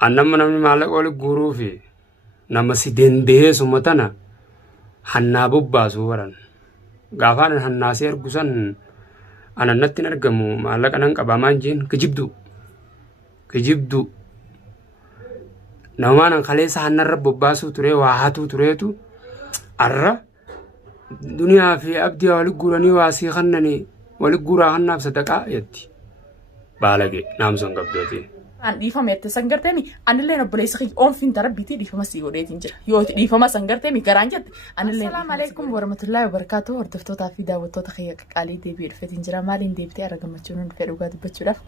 Annama namni maallaqa wali guuruu fi nama si danda'ee summatana hannaa bobbaasu waran. Gaafaan hannaasee argusan anannatti hin argamu maallaqa nan qabamaan jeen kijibdu. Namaan an kaleessa hannarra bobbaasu ture waa hatuu tureetu arra duniyaa fi abdii wali guuranii waa sii kannanii wali guuraa hannaaf sadaqaa yetti. Baalage naamson qabdootiin. An dhiifama itti sangarteemi anillee obboleessa kiyya oonfiin tarabbiitii dhiifama sii godheetiin jira yoo dhiifama sangarteemi garaan jette anillee. Assalaamu alaikum warahmatullahi wabarakatuh hordoftootaa fi daawwattoota kiyya qaalii deebi'ee dhufeetiin jira maaliin deebitee ara gammachuun dhufee dhugaa dubbachuudhaaf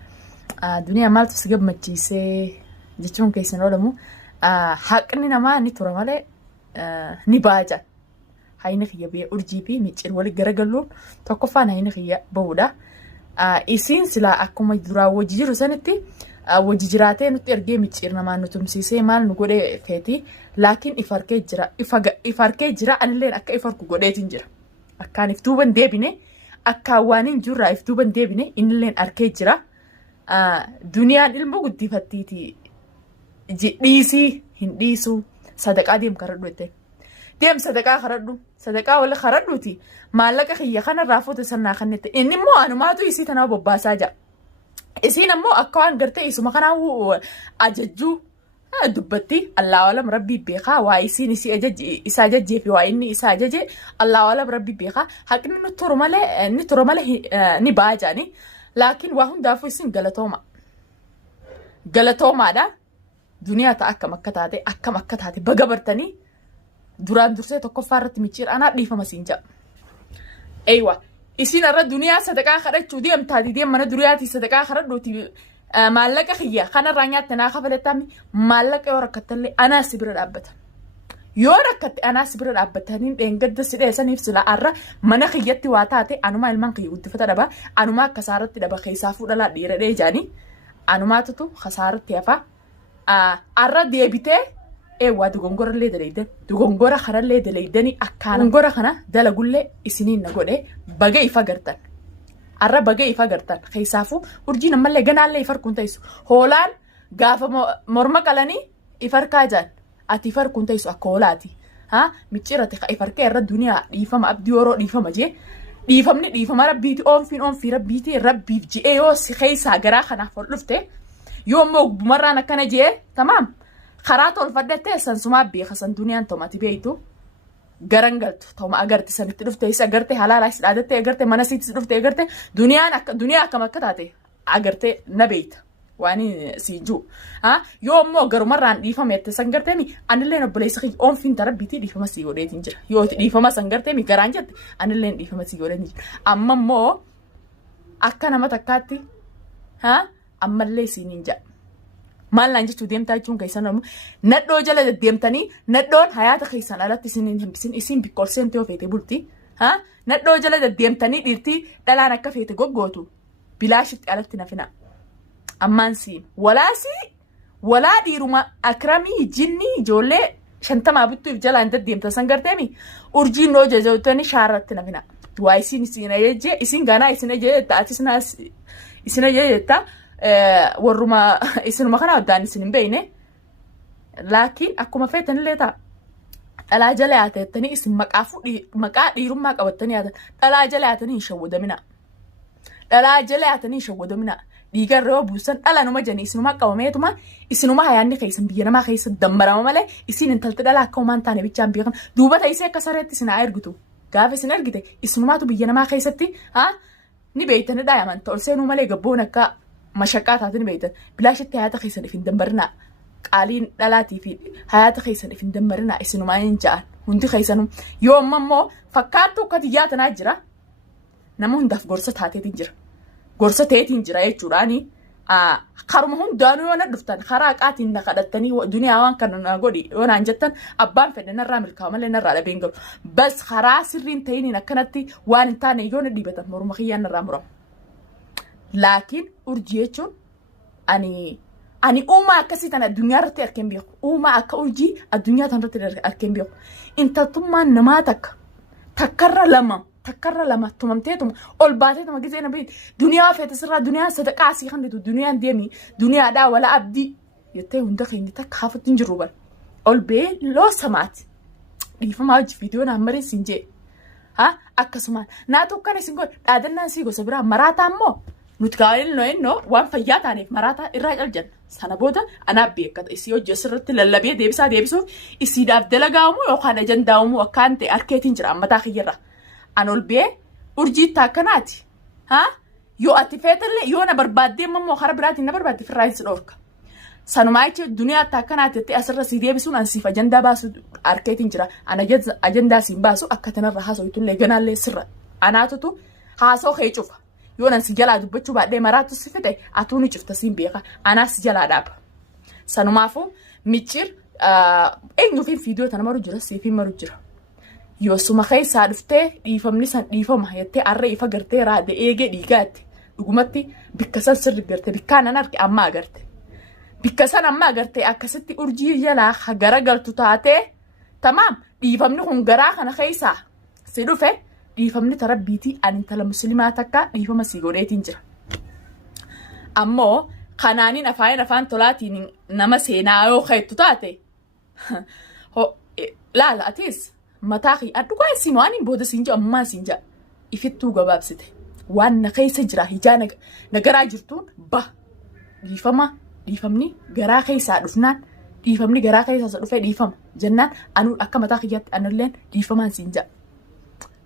duniyaa maaltu si gammachiisee jechuun keessan oolamu haqni namaa ni tura malee ni baajan hayni kiyya biyya urjii fi miccir wali garagalluun tokkoffaan hayni kiyya bahuudha isiin silaa akkuma duraa wajji jiru sanitti wajji jiraatee nutti ergee miccir namaan nu tumsiisee maal nu godhee feeti laakiin ifarkee jira anilleen akka ifarku godheetiin jira akkaan iftuuban deebine akka waaniin jirraa iftuuban deebine innilleen arkee jira duniyaan ilmoo guddifattiiti dhiisii hin dhiisuu sadaqaa deem karadhu ette deem sadaqaa karadhu sadaqaa wala karadhuuti maallaqa kiyya kanarraa fuute sannaa kannette inni immoo anumaatu isii tanaa bobbaasaa jira isiin ammoo akka waan gartee isuma kanaa ajajjuu dubbatti Allah walam rabbii beekaa waa isiin isa ajajjee fi waa inni isa ajaje Allah walam rabbii beekaa haqni nu turu malee ni baajaani laakiin waa hundaafuu isiin galatoomaadha duniyaa ta'a akkam akka taate baga bartanii duraan dursee tokkoffaa irratti miccir anaa dhiifama siin jedha. Eeywa isin irra duniyaa sadaqaa kadhachuu deemtaati deem mana duriyaatii sadaqaa kadhadhuuti maallaqa kiyya kanarraa nyaatte naa kafalettamni maallaqa yoo rakkattallee anaa si bira dhaabbata. Yoo rakkatte anaa si bira dhaabbataniin dheengadda si dheessaniif sila arra mana kiyyatti waa taate anumaa ilmaan kiyya guddifata dhaba anumaa akka saaratti dhaba keessaa fuudhalaa dhiira dheejaanii anumaatutu kasaaratti hafa arra deebitee eewwaa dogongorallee dalaydan dogongora kanallee dalaydanii akkaan dogongora kana dalagullee isiniin na godhe baga ifa gartan arra baga ifa gartan keessaafuu urjiin ammallee ganaallee ifarkuun ta'isu hoolaan gaafa morma qalanii ifarkaa jaan ati ifarkuun ta'isu akka hoolaati miccirate ka ifarkee irra duniyaa dhiifama abdii yeroo dhiifama jee dhiifamni dhiifama rabbiiti oonfii rabbiiti rabbiif ji'ee yoo si keessaa garaa kanaaf ol dhufte yoo immoo gubbumarraan akkana jee tamaam karaa tolfadhattee sansumaa beeka san duniyaan tomati beeytu garan galtu toma agarte sanitti dhufte isa agarte halaalaa is dhaadatte agarte mana siitis dhufte agarte duniyaa akkam akka taate agarte na beeyta waan siiju yoo immoo garumarraan dhiifame itti san garteemi anilleen obboleessa kiyya oonfiin tarabbiitii dhiifama sii godheetiin jira yoo dhiifama san garteemi garaan jette anilleen dhiifama sii godheetiin jira amma immoo akka nama takkaatti ammallee siiniin jedha. Maal naan jechuu deemtaa jechuun keessan ammoo nadhoo jala deemtanii nadhoon hayaata keessan alatti isiniin himbisin isiin bikkoolseen ta'uu feete bulti nadhoo jala deemtanii dhiirtii dhalaan akka feete goggootu bilaashitti alatti nafina ammaan siin walaa dhiiruma akramii jinnii ijoollee 50 bittuuf jalaan deddeemta san garteemi urjiin noo jajawtanii shaarratti nafina waa isiin ajajjee isiin ganaa isin ajajjetta atis naas isin ajajjetta warruma isinuma kana addaan isin hin beeyne laakiin akkuma feetanillee ta'a dhalaa jala yaatettanii isin maqaa dhiirummaa qabattanii yaatan dhalaa jala yaatanii hin shawwadamina dhiigarra yoo buusan dhala numa janii isinuma qabameetuma isinuma hayaanni keessan biyya namaa keessa dammarama malee isin intalti dhala akka homaan taane bichaan beekan duuba ta'isee akka sareetti isin haa ergitu gaafa isin ergite isinumaatu biyya namaa keessatti ni beeytani dhaayaman ta'ol seenuu malee gabboon akka mashaqaa taatiin beeytan bilaashitti hayaata keessan ifin dambarinaa qaaliin dhalaatii fi hayaata keessan ifin dambarinaa isinumaa hin ja'an hundi keessanuu yoo amma immoo fakkaattuu akka tiyyaatanaa jira nama hundaaf gorsa teetiin jira jechuudhaani karuma hundaanuu yoo na dhuftan karaa qaatiin na kadhattanii duniyaa waan kana na godhi yoo naan jettan abbaan fedhe narraa milkaa'u malee narraa dhabeen galu bas karaa sirriin ta'iniin akkanatti waan hin taane yoo na dhiibatan morma kiyyaan narraa muramu. Laakiin urjii jechuun ani uumaa akkasii tan addunyaa irratti arkeen beeku uumaa akka urjii addunyaa tan irratti arkeen beeku intaltummaan namaa takkarra lama tumamteetuma ol baateetuma gisee na beeku duniyaa feetisirraa duniyaa sadaqaa asii kan ditu duniyaan deemi duniyaadhaa wala abdii yettee hunda keenya takka hafuutti hin jiru bara. Ol bee loo samaati. Dhiifamaa hojii viidiyoon hammarin siin jee. Akkasumaan naatu kan isin godhe dhaadannaan sii gosa biraa maraataa immoo nuti gaa'elnoo waan fayyaa taaneef maraataa irraa caljanna. Sana booda anaaf beekata isii hojii asirratti lallabee deebisuuf isiidhaaf dalagaa'umu yookaan ajandaa'umu akkaan ta'e harkeetiin jira ammataa kiyyarra. An ol bee urjiitti akkanaati. Yoo ati feetallee yoo na barbaaddee immoo hara biraatiin na barbaadde firraan si dhoorka. Sanumaa jechuun duniyaatti akkanaati jettee asirra sii deebisuun ansiif ajandaa baasu harkeetiin jira. Ana ajandaa siin baasu akka tanarra haasawitullee ganaallee sirra. Anaatutu haasoo kee cufa. Yoo nan si jalaa dubbachuu baadhee maraatu si fixe atuu ni cufta siin beeka. Anaas si jalaa dhaaba. Sanumaafuu michiir eenyuufiin viidiyoo tana maru jira siifiin maru jira. Yoo suma keessaa dhuftee dhiifamni san dhiifama jettee arree ifa gartee raadee eegee dhiigaatti dhugumatti bikka san sirri gartee bikkaan nan arge amma agarte. Bikka san amma agarte akkasitti urjii jalaa garagaltu taatee tamaam dhiifamni kun garaa kana keessaa si dhufe dhiifamni tarabbiitii ani intala musliimaa takka dhiifama sii godheetiin jira. Ammoo kanaaniin afaan tolaatiin nama seenaa yoo keettu taate laala atiis mataa kee addugaan siin waan hin booda siin jaa ammaa siin jaa ifittuu gabaabsite waan na keessa jira hijaa nagaraa jirtuun dhiifamni garaa keessaa dhufnaan dhiifamni garaa keessaa dhufee dhiifama jennaan anuu akka mataa kiyyaatti anilleen dhiifamaan siin jaa.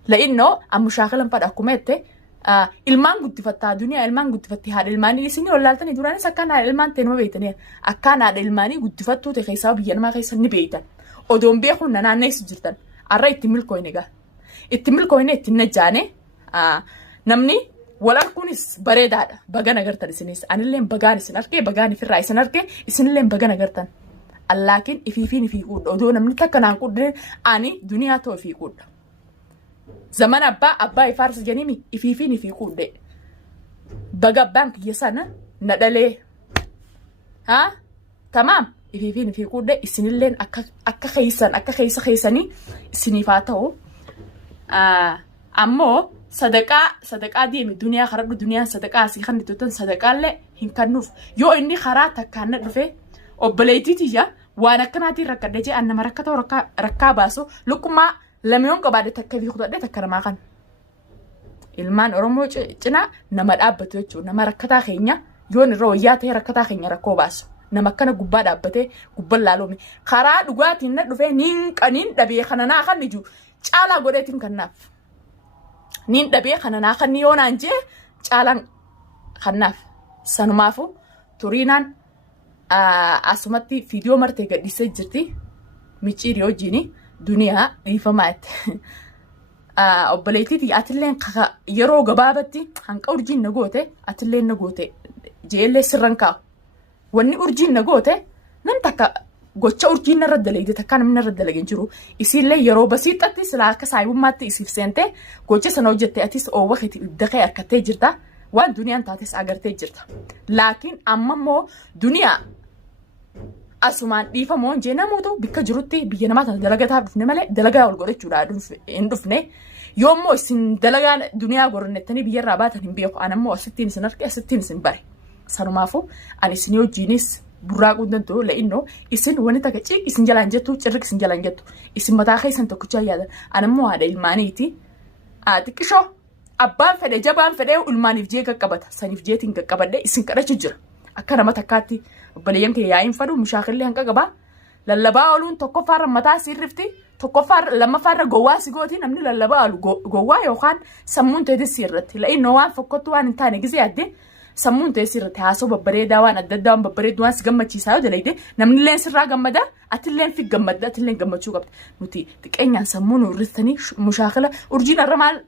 La'innoo ammu shaakalan fadha akkuma jette ilmaan guddifattaa duniyaa ilmaan guddifatti haadha ilmaanii isin wallaaltanii duraanis akkaan haadha ilmaan ta'e nama beeytanii akkaan haadha ilmaanii guddifattuu ta'e keessaa biyya namaa keessa ni beeytan odoon beekuun na naanneessu jirtan arra itti milkooyne gaa itti milkooyne itti najjaane namni wal arguunis bareedaadha bagan agartan isinis anilleen bagaan isin argee bagaan ifirraa isin argee isinilleen bagan agartan allaakiin ifiifiin ifii quudha odoo namni takka naan quudheen ani duniyaa ta'u ifii quudha. Zaman abbaa ifaarsa jenimi ifiifiin ifii quudhe. Baga abbaan kiyya sana na dhalee. Tamaam ifiifiin ifii quudhe isinilleen akka keessanii isiniif haa ta'u. Ammoo sadaqaa deemi duniyaa karadhu duniyaan sadaqaa asii kan dittuutan sadaqaallee hin kannuuf. Yoo inni karaa takkaan na dhufe obboleettiitiyya waan akkanaatiin rakkadhe jee an nama rakkatoo rakkaa baasu lukkumaa Lamiyoon qabaadhe takka fi kutadhe takka namaa kan. Ilmaan Oromoo cinaa nama dhaabbatu jechuudha. Nama rakkataa keenya yoon irra wayyaa ta'e rakkataa keenya rakkoo baasu. Nama akkana gubbaa dhaabbatee gubbaan laaluumi. Karaa dhugaatiin na dhufee niin dhabee kananaa kan iju caalaa godheetiin kannaaf. Niin dhabee kananaa kan yoonaan jee caalaan kannaaf. Sanumaafu turiinaan asumatti viidiyoo martee gadhiisee jirti. Micciirii hojiini. Duniyaa dhiifamaa itti obboleettiitii atilleen yeroo gabaabatti hanqa urjiin na goote atilleen na goote jeellee sirran kaa'u. Wanni urjiin na goote nan takka gocha urjiin narra dalagde takka namni narra dalageen jiru. Isiillee yeroo basiixatti silaa akka saayibummaatti isiif seentee gocha sana hojjette atis oowwa keetii dhaqee harkattee jirta. Waan duniyaan taates agartee jirta. Laakiin amma immoo duniyaa asumaan dhiifamoon jee namoota bikka jirutti biyya namaa tana dalagataa dhufne malee dalagaa ol godhachuudhaa hin dhufne yoommoo isin dalagaa duniyaa gorannettanii biyyarraa baatan hin beeku anammoo asittiin isin arge asittiin isin bare sanumaafuu ani isin hojiinis burraaquu danda'u la'innoo isin wani takka ciiq isin jalaan jettu cirriq isin jalaan jettu isin mataa keessan tokkichaa yaadan anammoo haadha ilmaaniiti xiqqishoo abbaan fedhe jabaan fedhe ilmaaniif jee qaqqabata saniif jeetiin qaqqabadhe isin kadhachu jira akka nama takkaatti obboleeyyan kee yaa'iin fadhu mushaakillee hanqa qabaa lallabaa ooluun tokkoffaarra mataa sirrifti tokkoffaarra lamaffaarra gowwaa si gooti namni lallabaa oolu gowwaa yookaan sammuun ta'e sirratti la'innoo waan fokkottu waan hin taane gisee adde sammuun ta'e sirratti haasoo babbareedaa waan adda addaa waan babbareedu waan si gammachiisaa yoo dalayde namnilleen sirraa gammada atilleen fi gammadda atilleen gammachuu qabda nuti xiqqeenyaan sammuu nu irristanii mushaakila urjiin irra maal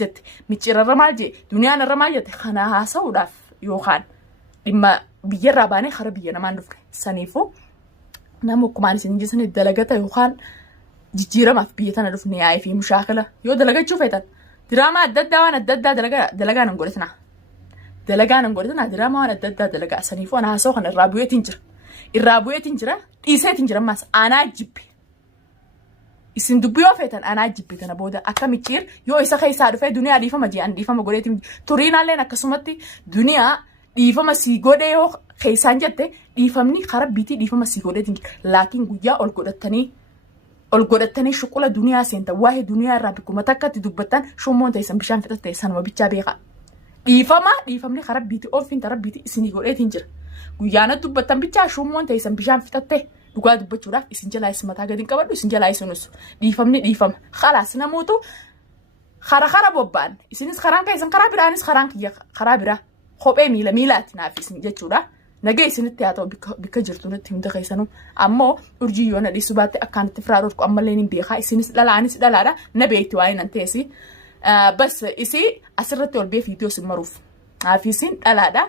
jette micciirra irra maal jee duniyaan irra maal jette kana haasa'uudhaaf yookaan dhimma biyyarraa baanee hara biyya namaan dhufne saniifuu nama akkumaan isin jisanii dalagata yookaan jijjiiramaaf biyya tana dhufne yaa'ee fi mushaakila yoo dalagachuu feetan diraamaa adda addaa waan adda addaa dalagaan hin godhatinaa. Dalagaan hin godhatinaa diraamaa waan adda addaa dalagaa saniifuu ana haasoo kana irraa bu'eetiin jira dhiiseetiin jira ammaas aanaa jibbe. Isin dubbii yoo feetan aanaa jibbe tana booda akka micciir yoo isa keessaa dhufee duniyaa dhiifama ji'an dhiifama godheetiin turiinaalleen akkasumatti duniyaa dhiifama sii godhee yoo keessaan jette dhiifamni karabbiitii dhiifama si godheetiin laakiin guyyaa ol godhattanii shuqula duniyaa seentan waa'ee duniyaa irraa bikkuma takkatti dubbattan shummoon teessan bishaan fixatte sanuma bichaa beeka. Dhiifamni karabbiitii oofin tarabbiitii isinii godheetiin jira. Guyyaana dubbattan bichaa shummoon teessan bishaan fixatte dhugaa dubbachuudhaaf isin jalaa isin mataa gadi qabadhu isin jalaa isinusu. Dhiifamni dhiifama. Khalaas namuutu kara bobba'an. Isinis karaan keessan karaa biraanis karaan kiyya karaa biraa. Kophee miilaatti naaf isin jechuudha. Nagee isinitti haa ta'u bikka jirtu nutti himta keessanuu ammoo urjii yoo na dhiisu baatte akkaanitti firaa dhorku ammallee ni beekaa isinis dhalaanis dhalaadha na beekti waa'ee nan teessi bas isii asirratti ol bee fiidiyoo sin maruuf hafiisin dhalaadha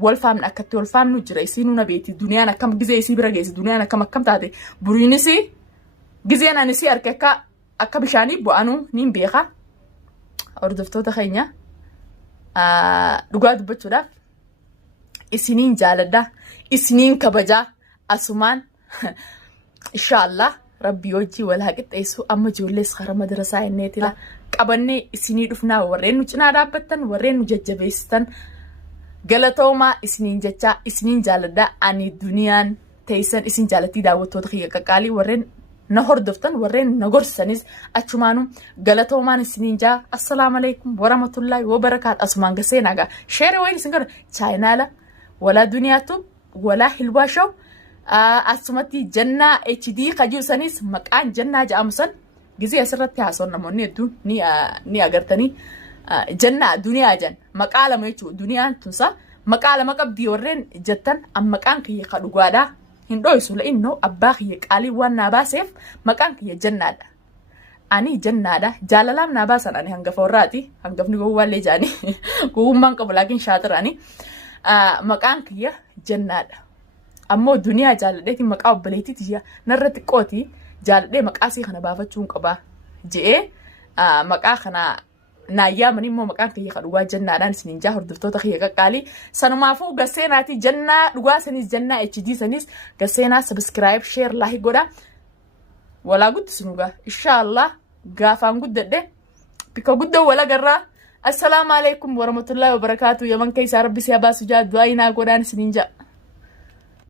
wal faamna akkatti wal faamnu jira isiinuu na beekti duniyaan akkam gizee isii bira geessi duniyaan akkam taate buriinis gizeen anisii harka akka bishaanii bu'anuu ni beekaa hordoftoota keenya dhugaa dubbachuudhaaf isiniin jaaladha isiniin kabajaa asumaan inshallah rabbi hojii wal haa qixxeessu amma ijoollees karaa madrasaa inneetila qabannee isinii dhufnaa warreen nu cinaa dhaabbattan warreen nu jajjabeessitan galatoomaa isiniin jechaa isiniin jaaladha ani duniyaan teessan isin jaalattii daawwattoota kiyya qaqqaalii warreen na hordoftan warreen na gorsanis achumaanuu galatoomaan isiniin jaa assalaamu alaykum warahmatullaahi wabarakaatu asumaan gaseenaagaa sheere wayin isin gara chaayinaala ولا دنياتو ولا حلوة شو أسمتي جنة HD خجيو سنيس مكان جنة جامسن جزء أسرت كاسون نموني دو ني أقرتني جنة دنيا جن مكالة ما يشوف دنيا تنسى مكالة ما كب ديورين جتن أم مكان كي خدوجادا هندو يسول إنه أباخ يكالي وانا باسف مكان كي جنة أني جنة ده جاللام نباسن أنا هنقفوراتي هنقفني جوا اللي جاني جوا ما نقبل لكن شاطر أني مكان كيا جنة أمو دنيا جالدتي مكان بليتي تيجي نرت قوتي جالدة مكاسي خنا بافتشون كبا جئ مكان خنا نايا مني مو مكان كيا خدوا جنة دان سنين جاهر دفتو تخيا كقالي سنو ما فوق قسيناتي جنة دوا سنيس جنة HD سنيس قسينا سبسكرايب شير لاهي قودا ولا قد سنوغا إن شاء الله قافان قد ده بيكا قد ولا قرر السلام عليكم ورحمة الله وبركاته يا من كيس ربي سيابا سجاد دعينا قرآن سنينجا